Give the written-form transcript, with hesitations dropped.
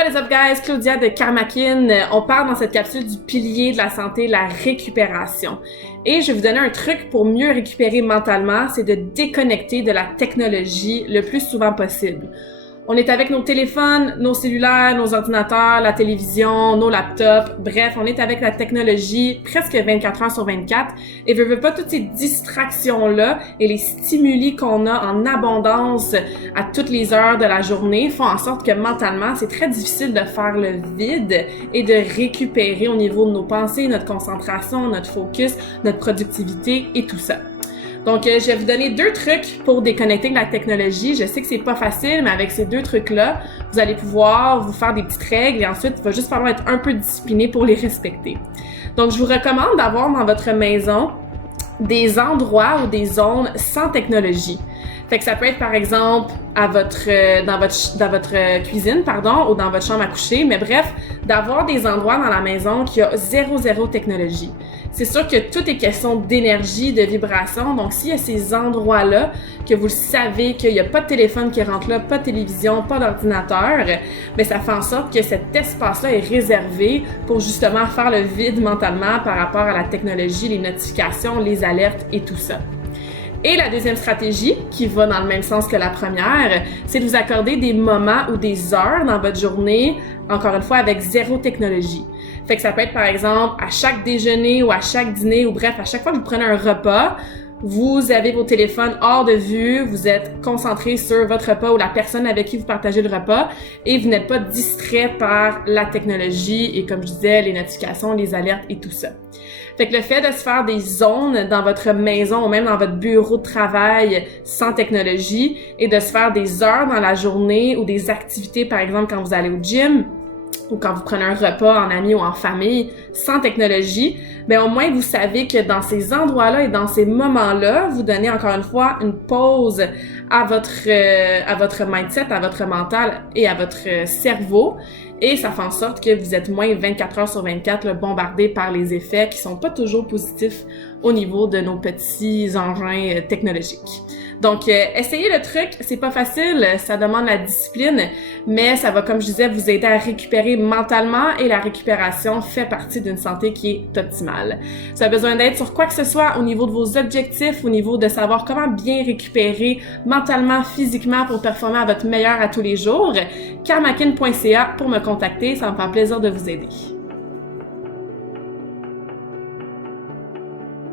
What is up guys, Claudia de Karmakin. On parle dans cette capsule du pilier de la santé, la récupération. Et je vais vous donner un truc pour mieux récupérer mentalement, c'est de déconnecter de la technologie le plus souvent possible. On est avec nos téléphones, nos cellulaires, nos ordinateurs, la télévision, nos laptops, bref, on est avec la technologie presque 24 heures sur 24 et veux pas toutes ces distractions-là et les stimuli qu'on a en abondance à toutes les heures de la journée font en sorte que mentalement, c'est très difficile de faire le vide et de récupérer au niveau de nos pensées, notre concentration, notre focus, notre productivité et tout ça. Donc, je vais vous donner 2 trucs pour déconnecter de la technologie. Je sais que c'est pas facile, mais avec ces 2 trucs-là, vous allez pouvoir vous faire des petites règles et ensuite, il va juste falloir être un peu discipliné pour les respecter. Donc, je vous recommande d'avoir dans votre maison des endroits ou des zones sans technologie. Fait que ça peut être par exemple à dans votre cuisine, ou dans votre chambre à coucher, mais bref, d'avoir des endroits dans la maison qui a zéro technologie. C'est sûr que tout est question d'énergie, de vibration, donc s'il y a ces endroits-là, que vous le savez qu'il n'y a pas de téléphone qui rentre là, pas de télévision, pas d'ordinateur, ben ça fait en sorte que cet espace-là est réservé pour justement faire le vide mentalement par rapport à la technologie, les notifications, les alertes et tout ça. Et la deuxième stratégie, qui va dans le même sens que la première, c'est de vous accorder des moments ou des heures dans votre journée, encore une fois, avec zéro technologie. Fait que ça peut être, par exemple, à chaque déjeuner ou à chaque dîner, ou bref, à chaque fois que vous prenez un repas, vous avez vos téléphones hors de vue, vous êtes concentré sur votre repas ou la personne avec qui vous partagez le repas et vous n'êtes pas distrait par la technologie et comme je disais, les notifications, les alertes et tout ça. Fait que le fait de se faire des zones dans votre maison ou même dans votre bureau de travail sans technologie et de se faire des heures dans la journée ou des activités, par exemple quand vous allez au gym, ou quand vous prenez un repas en amis ou en famille sans technologie, ben au moins vous savez que dans ces endroits-là et dans ces moments-là, vous donnez encore une fois une pause à votre mindset, à votre mental et à votre cerveau et ça fait en sorte que vous êtes moins 24 heures sur 24 bombardé par les effets qui sont pas toujours positifs au niveau de nos petits engins technologiques. Donc, essayez le truc, c'est pas facile, ça demande la discipline, mais ça va, comme je disais, vous aider à récupérer mentalement et la récupération fait partie d'une santé qui est optimale. Si vous avez besoin d'aide sur quoi que ce soit au niveau de vos objectifs, au niveau de savoir comment bien récupérer mentalement, physiquement pour performer à votre meilleur à tous les jours, karmakin.ca pour me contacter, ça me fait plaisir de vous aider.